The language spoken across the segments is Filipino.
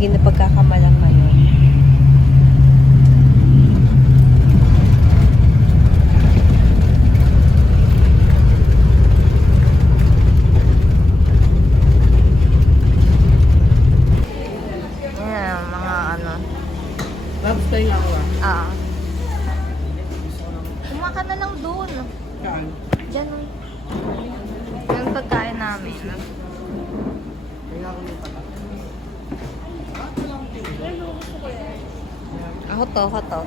lagi na pagkakamalang ngayon. Yan, mga ano. Labs tayo nga ako Ah. Kumaka na lang doon. Kaan? Diyan. Yung pagkain namin. Kaya ako nung pala. Ako to.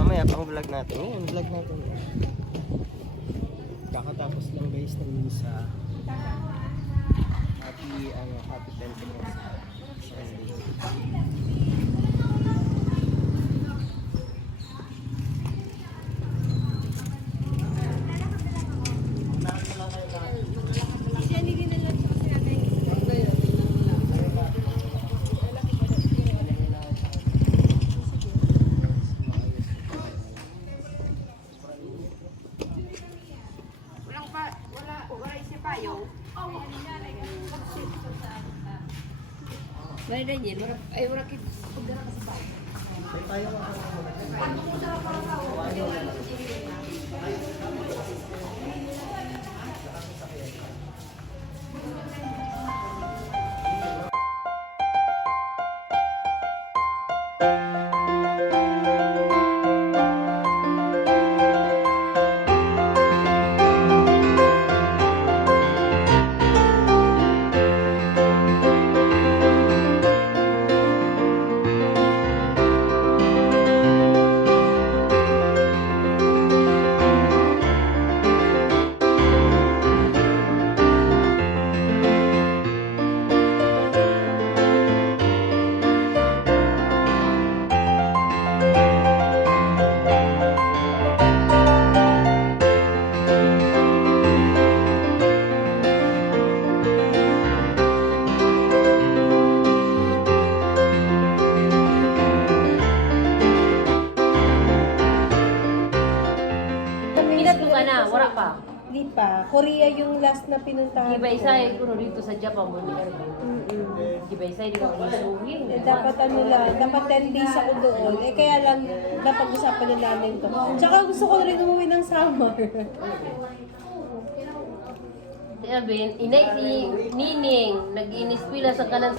Mamaya pang vlog natin. Ngayon, vlog natin. Kakatapos lang guys ng misa. Happy Pentecost Sunday. May ganyan, ay wala kit pagdara ka sa bahay. Wala pa. Hindi pa. Korea yung last na pinuntahan Iba-isa kuno dito sa Japan mo ni Iba-isa di ko isuhin. Dapat ano lang, dapat 10 days ako doon. Kaya lang, napag-usapan na namin to. Tsaka gusto ko rin umuwi ng summer. Sabi, inay si Nining, nag-iniskwila sa kanan.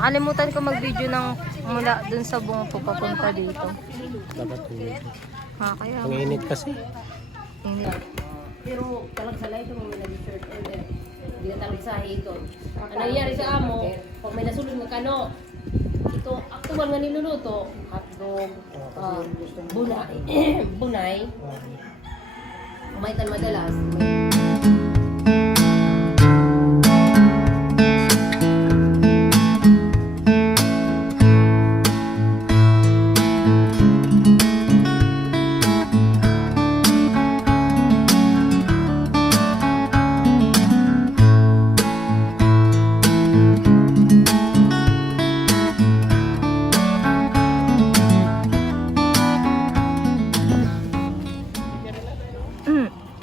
Nakalimutan ko mag-video ng mula dun sa bunga po papunta dito. Dapat tulog. Kaya. Ang init kasi. Init. Pero talag sa live mo may nag-shirt order. Hindi na talag sa ito. Ang nangyari sa amo, pag may nasulod ng kano, ito, actual nga niluluto, hotdog, bunay, bunay, kumaitan madalas.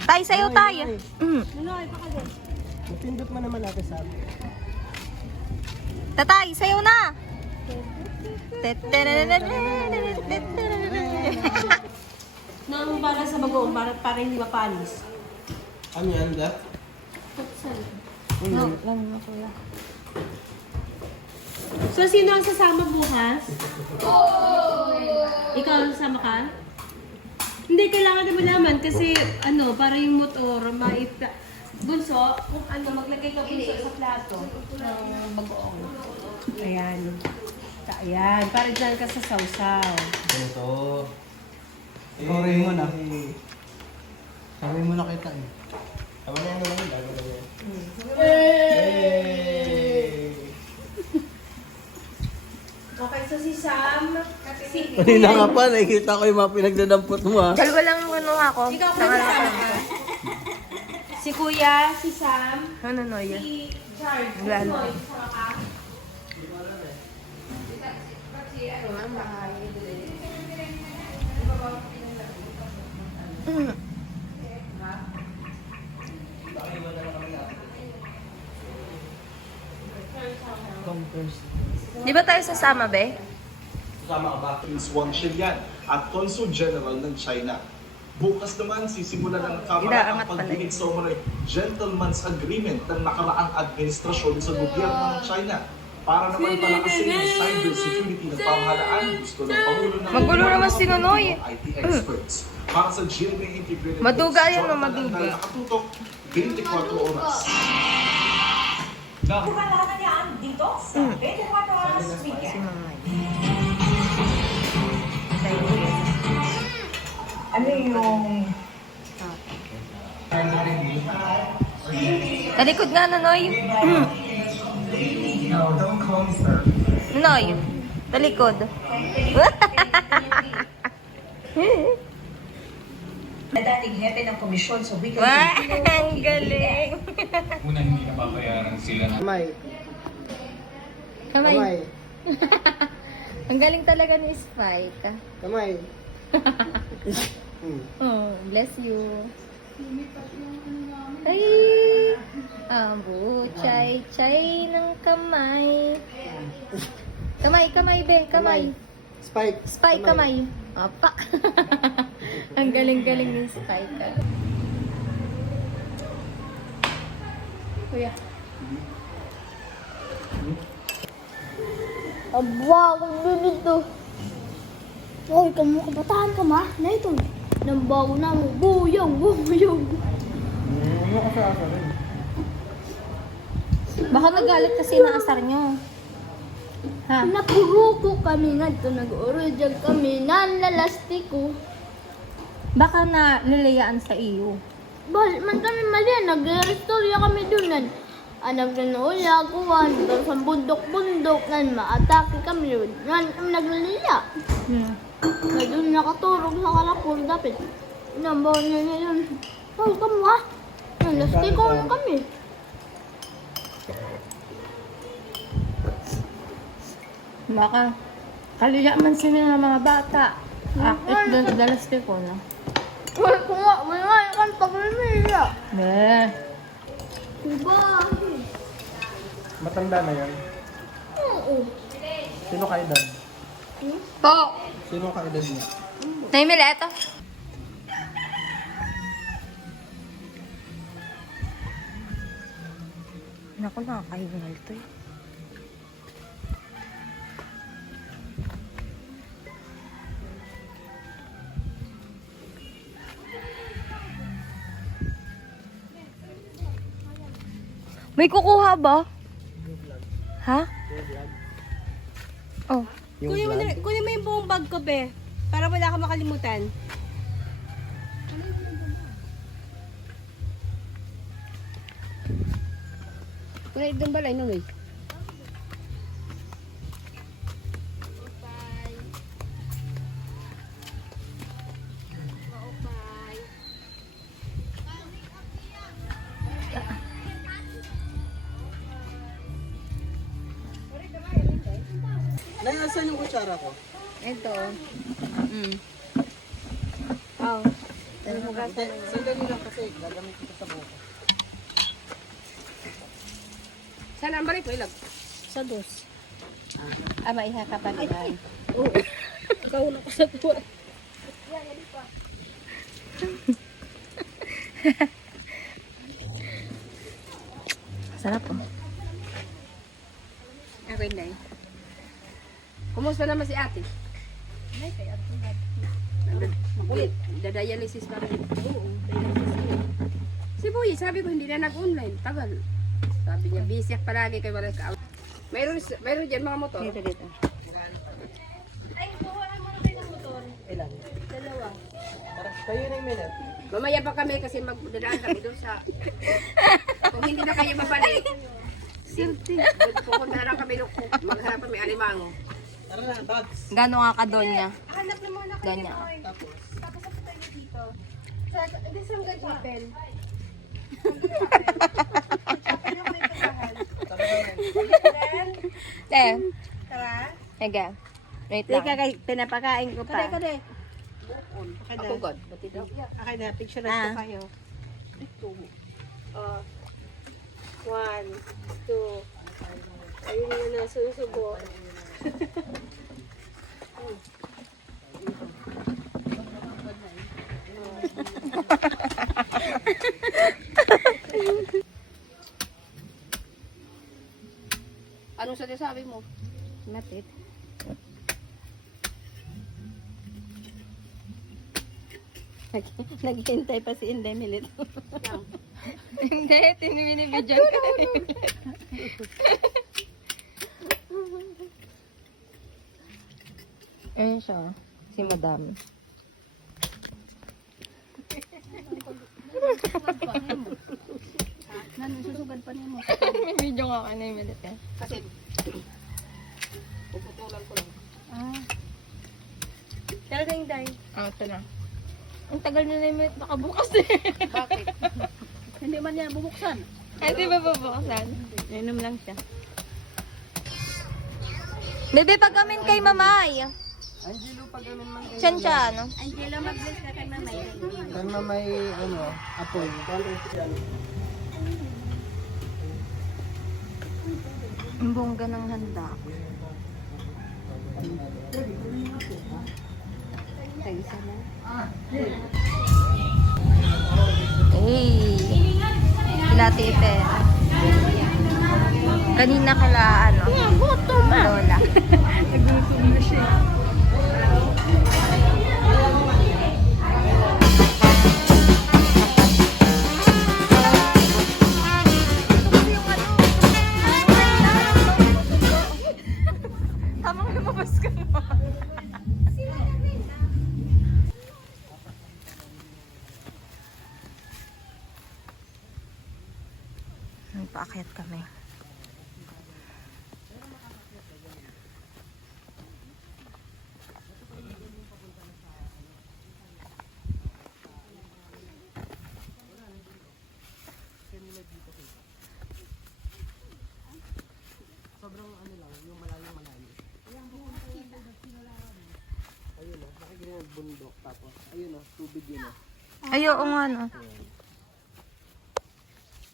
Tay, sayo tayo. Napindot mo naman natin sa amin. Tatay, sayo na. Nang para sa bagoong, para hindi mapanis. Ano yan, da? So, sino ang sasama bukas? Ikaw ang sasama ka? Hindi, kailangan na malaman kasi para yung motor, Bunso, kung maglagay ka bunso sa plato ng bagoong. Ayan. Ayan, para dyan ka sa sausaw. Ganito. Sorry mo na. Sorry mo na kita eh. Tama na yan, wala yun. Bago lang yan. Okay, so si Sam, si Kanina nga pa, nakikita ko yung mga pinagdadampot mo ha. Dalawa lang ano ako. Ikaw kung kasama ka. Si Kuya, si Sam, Ano no, yan. si Charles, si Wala na. Lloyd, sama ka. Di ba tayo sasama, be? Kasama ka ba? Prince Wang Shilian at Consul General ng China. Bukas naman sisimulan ng Kamara ang Inaangat pala pagdinig sa umano'y Gentleman's Agreement ng nakaraang administrasyon sa gobyerno ng China para naman palakasin ang cybersecurity ng pamahalaan. Gusto ng Pangulo ng Magulo naman si Nonoy. IT experts. Para sa GMA Integrated Maduga News, yan, Jonathan maduga. Andal, nakatutok 24 oras. Si Mamay. Talikod nga, Nonoy. Nonoy, talikod. na dating hepe ng komisyon sa weekend. Wah, ang galing. Una, hindi nababayaran sila ng Kamay. Kamay. Kamay. Ang galing talaga ni Spike. Kamay. Oh, bless you. Ay, chay ng kamay. Kamay, be, kamay. Spike. Spike, kamay. Apa. Ang galing-galing ni Spike. Kuya. Aba, kagbibig to. Hoy, kamu kabataan ka ma? Na ito. Nang bago na mo. Buyong. Ano kasi asa rin? Baka nagalit kasi na asar nyo. Ha? Napuruko kami nga ito. Nag-origin kami. Nanlalastiko. Baka na lilayaan sa iyo. Balik man kami mali. Nag-restorya kami dun. Anak na naula, kuwan. Sa bundok-bundok. Nan, maatake kami. Nan, naglaliya. Kaya doon nakaturog sa kalapur. Dapat. Nambaw niya yun. Hoy, kamu ha? Nanlastiko lang kami. Baka kaliya man sila ng mga bata. Akit doon dalas ko na. Hoy, wala nga yung pag-remiya. Diba? Matanda na yan. Oo. Sino ka edad? Po! Sino ka edad niya? Naimila ito. Naku, nakakahingal to eh. May kukuha ba? Ha? Oh. Kunin mo yung buong bag ko, be. Para wala ka makalimutan. Kunay doon balay nung eh. Nasaan yung kutsara ko? Ito. Oh. Sandali lang kasi. Gagamit ko sa buko. Saan ang balik ko ilag? Sa dos. Maiha ka pa diyan. Ikaw na ko sa tuwa. Sarap po. Ako hindi. Kumusta naman si ate? Makulit. Dadialysis pa rin. Oo, dialysis. Si Boy, sabi ko hindi na nag-online. Tagal. Sabi niya, busy ako palagi kay wala ka. Mayroon dyan mga motor. Dito, dito. Ilan? Dalawa. Kayo na yung minute. Mamaya pa kami kasi magdadaan kami doon sa... Kung hindi na kayo mabalik. Pupunta na kami doon. Maghanap kami alimango. Tara na, Dods. Gano'n nga ka doon niya? Hanap na muna kayo. Ganyan. Tapos. Tapos ako tayo dito. Sa December Chapel. Tara. Ega. Wait lang. pinapakain ko pa. Kada. Ako god. Bati daw. Okay na, picture na kayo. 1, 2. Ayun na nasusubo. Anong sinasabi mo? Matit. Naghihintay pa si Inday Milit. Hindi, tinibinibidyan ka na. Ayun siya, si Madam. Susugad pa niya mo. May video nga ka na yung Milit eh. Kasi, puputulan ko lang. Talaga yung day. Ito na. Ang tagal na yung Milit nakabukas eh. Bakit? Hindi man niya bubuksan. Ay, di ba babuksan? Inom lang siya. Bebe, pag-amin kay Mamay. Angelo, pag ganun man kayo. Chan-chan. Angela, mag-bless ka kay mamay. Kay mamay, apoy. Ang bongga ng handa. Hey! Kila tite. Kanina kala Lola. Tamang lumabas ka na. Paakyat kami. Sobrang lang, yung malayo. Ayun nakikita yung bundok tapos. Ayun tubig yun Ay, oo nga no.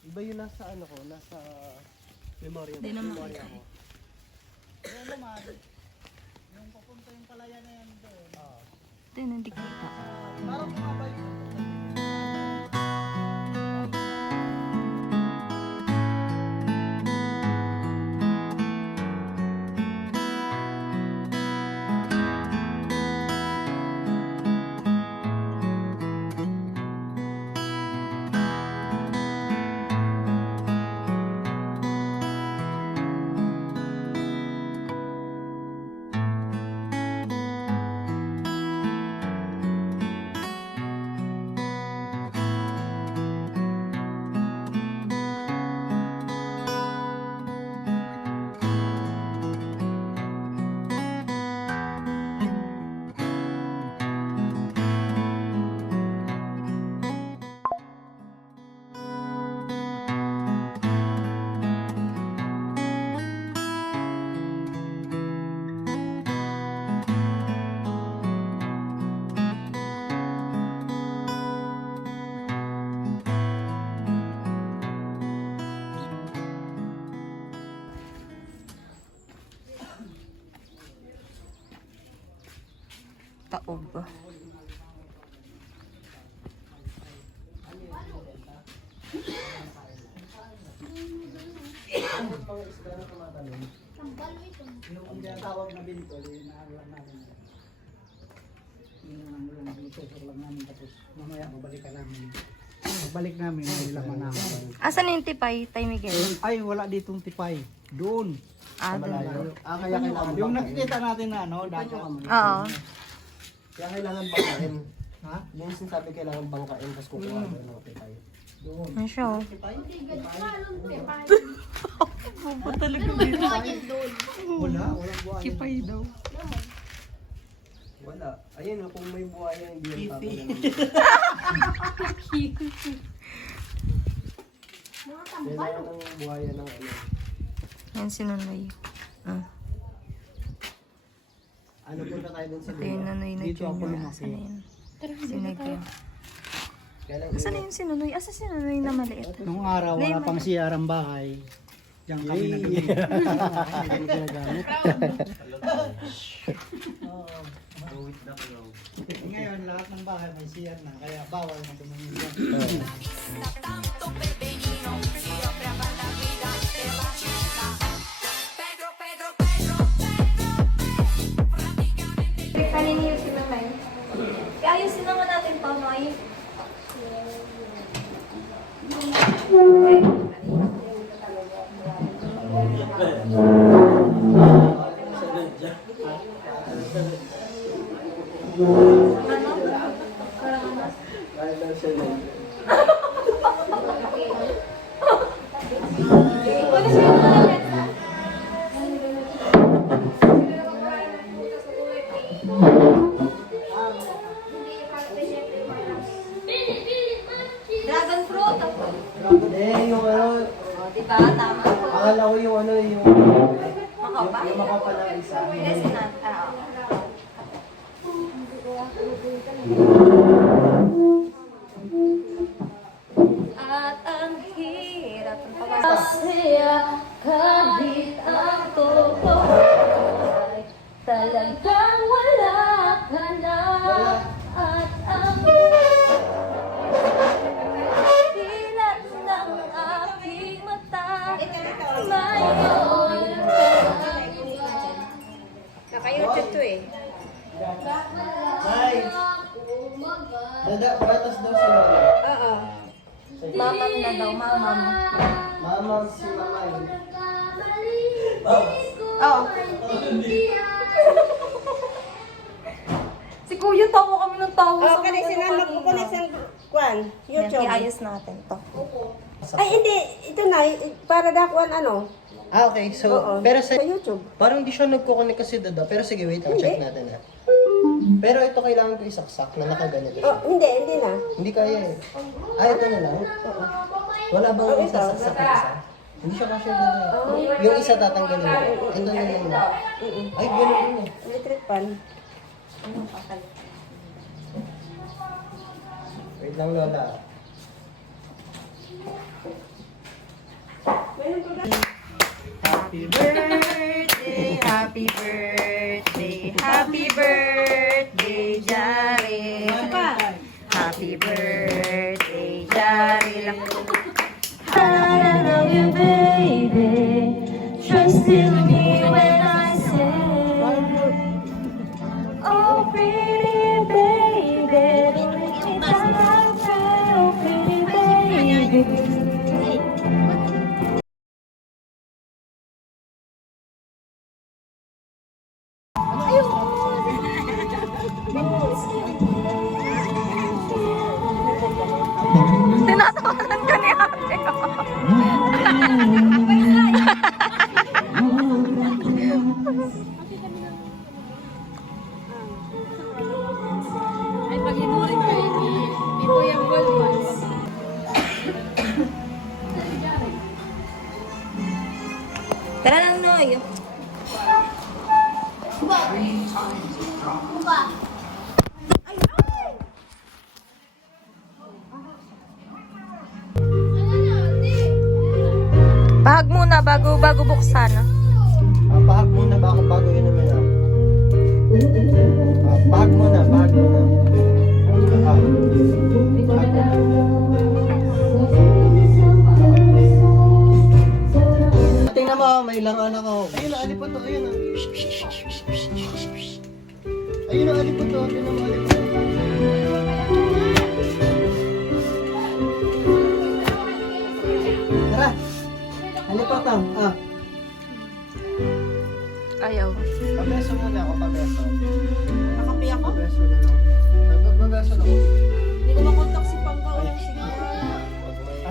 Iba yun nasa nasa memorya. Di naman. Memorya ko. Ito yun, hindi kita. Parang kumabay. taob. Yung ang tinatawag na bintol, yung naalang namin. Yung ano lang, itusok lang namin tapos mamaya mabalikan namin. Magbalik namin, may laman namin. Asan yung tipay, Tay Miguel? Ay, wala ditong tipay. Doon. Ah, doon ba? Kaya kailangan. Yung nakikita natin na ano, dagat. Oo. Kaya kailangan bangkain. Ha? Yung sinasabi kailangan bangkain, tapos kukuha ko ng tipay. Doon. Ano siya? oh? Wala, walang buhay. Tipay daw. Wala. Ayun, kung may buhaya, hindi yung Kitty. Kailangan ng buhaya ng ano. Yan si Nonoy. Ano punta tayo dun sa Ito yung Nonoy na Dito ako junior. lumaki. Asan na yun? Si Negro. Kailangan Asan na yun si Nonoy? Asan si Nonoy na maliit? Nung araw, wala pang CR ang bahay. Diyan kami nagawin. Hindi ginagamit. Ngayon, lahat ng bahay may CR na, kaya bawal na tumingin dyan. Kanina yung sinamay. Ayusin naman natin pa, May. Dragon fruit. yung ano, Diba? Tama po. akala ko yung ano, yung Makapal. yung makapal na isa. Yes, na. At ang hirap ng pagkakasaya kahit ang totoo ay talagang wala ka na. At ang dilat ng aking mata ngayon Naka-YouTube to eh. Ay! Batas daw si Mama. Oo. Mamat na daw, mamam. Mama si Mama yun. Oo. Si Kuya, tawa kami ng tawa Oh, kasi sinanap ko na sa kwan, YouTube. Iayos natin to. Ay, hindi. Ito na. Para na kwan ano. Ah, okay. So, Oo. pero sa... Sa YouTube. Parang di siya nagkoconnect kasi dada. Pero sige, wait. I'll check natin ha. Pero ito kailangan ko isaksak na nakaganito siya. Oh, hindi na. Hindi kaya eh. Ah, ito na lang? Wala bang ito. isasaksak na isa? Hindi siya kasya dada. Yung isa tatanggalin mo. Ito na lang na. Ay, gano'n yun eh. Electric pan. Wait lang, Lola. Happy birthday, happy birthday, happy birthday, Jari. Happy birthday, Jari. I love you, baby. Trust in me when I say, oh, pretty baby. It's all true, pretty baby. Tinatawanan ka ni ate. Ay, pag inulit ka, hindi po yung gold. Tara lang, Noy. Bahag muna bago buksan. Pahag muna bago yun naman ah. Bag mo na, bag mo na. Tingnan mo, may laruan ako. Ayun na, alipot to, ayun na. Ayun na, alipot to, tingnan mo, alipot to. Tara, alipot to, Ayaw. Pabeso muna ako, pabeso. Nakapi ako? Pabeso na lang. Pabeso na ako. Hindi ko makontak si Pangka o sige.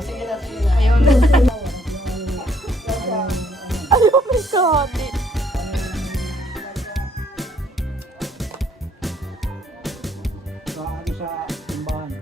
Sige na, sige na. Ayaw na. Ayaw may kahati. Sa timbahan.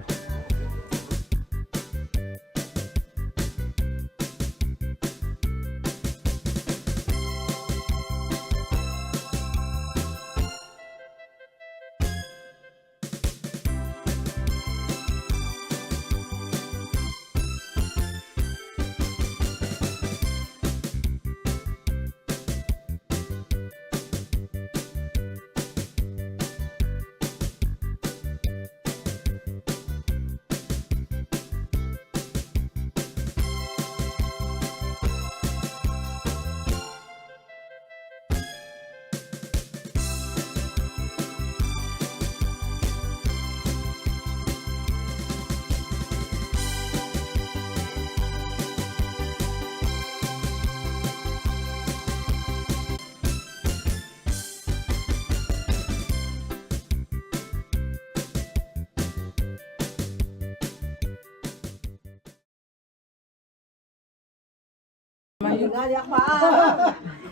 Ngayak pa.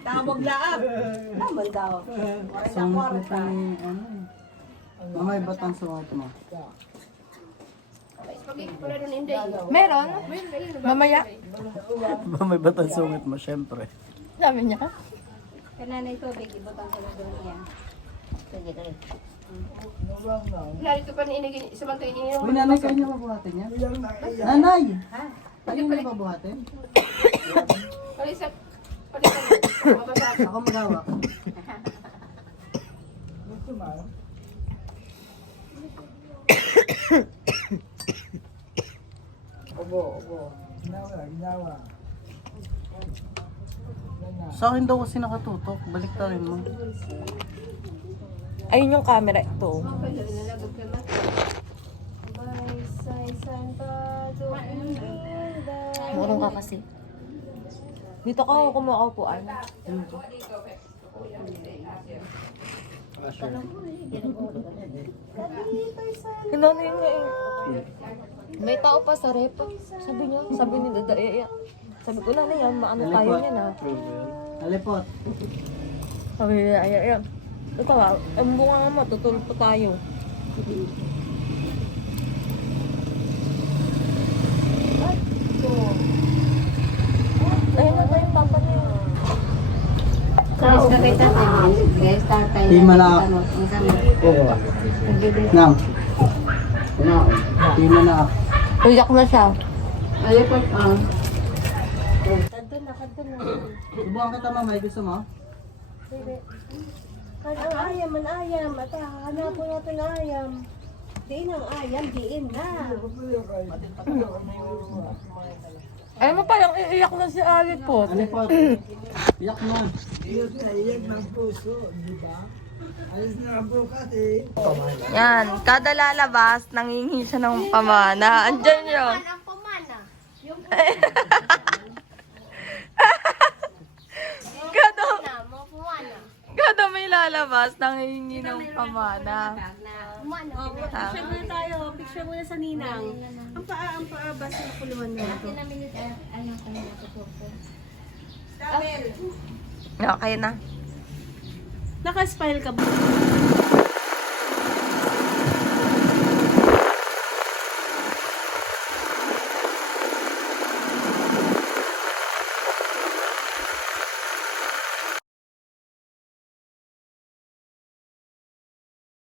Tabog laab. Naman daw. Sungit pa ni ano eh. Mamay batang sungit mo. Meron? Mamaya. Mamay batang sungit mo, syempre. Sabi niya. Kananay tubig, ibutang ko na doon yan. Narito pa ni inigin, samang kayo ininom. Uy, nanay, kayo niya mabuhatin yan? Nanay! Kayo niya mabuhatin? Palisak. Palisak. Mabasa. Ako magawa. Sa akin daw kasi nakatutok. Balik ta rin mo. Ayun yung camera ito. Marunong ka kasi. Dito ka ako kumakaupuan. Hinano yun nga eh. May tao pa sa rep. Sabi ni Dada, sabi ko na yan, maano tayo niyan ha. Alipot. Sabi niya, ayan. Ito ha, ang bunga nga matutulog pa tayo. Ayun na tayo, papa niya. Di malak. Nam. Di malak. Uyak na siya. Subukan kita mamay, gusto mo? Ang ayam, ang ayam. At hanapon natin ang ayam. Diin ang ayam, diin na. Ay mo parang iiyak na si Alit po. Alipot. Iyak na. Yan, kada lalabas, nangingi siya ng pamana. Andyan yun. Ang pamana. Kada may lalabas, nangingi ng pamana. Picture muna tayo. Picture muna sa ninang. Ang paa, basta nakuluan na ito. Okay na. Naka-smile ka ba?